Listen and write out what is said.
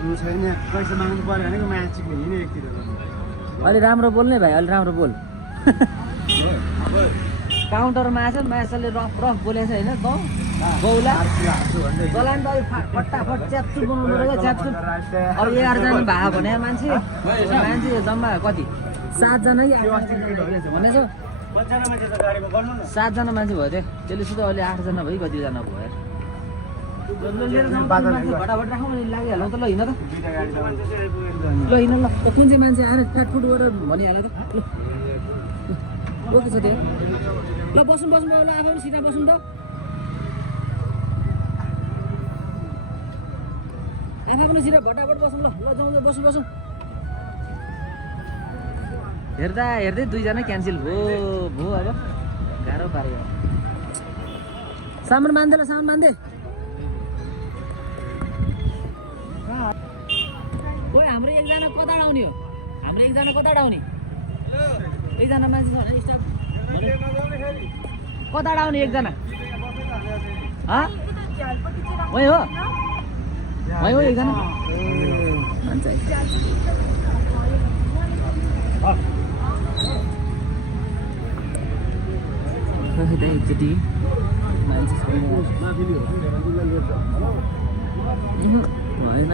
रु छैन पैसा माग्नु पर्यो भनेको मान्छेको हिँड्ने एकतिर अलि राम्रो बोल्ने भाइ अलि राम्रो बोल काउन्टरमा आएछ माछाले रफ रफ बोलेछ होइन गौला चलान त फटाफट च्याप्चुप बनाउनु रहेछ च्याप्चुप अब 11 जना भए भने मान्छे जम्मा कति 7 जना भनेछ 7 जना मान्छे भयो त्यो त्यसले सुधो अहिले 8 जना भयो कतिजना भयो फटाफट राखौँ लागिहालौँ त ल हिँड त ल हिँड ल कुन चाहिँ मान्छे आएर फ्याटफुट गरेर भनिहाल्यो त ल के छ त्यो ल बस्नु ल आफै पनि सिधा बस्नु त आफै पनि सिधा भटाभट बस्नु ल जाउँ बसौँ हेर्दै 2 जना क्यान्सल भयो अब गाह्रो पार्यो सामान बाँध्दै ओइ हाम्रो एकजना कता आउने हो एकजना मान्छे छ भने स्टाफ कता आउने एकजना वही हो एकजना एकचोटि मान्छे भएन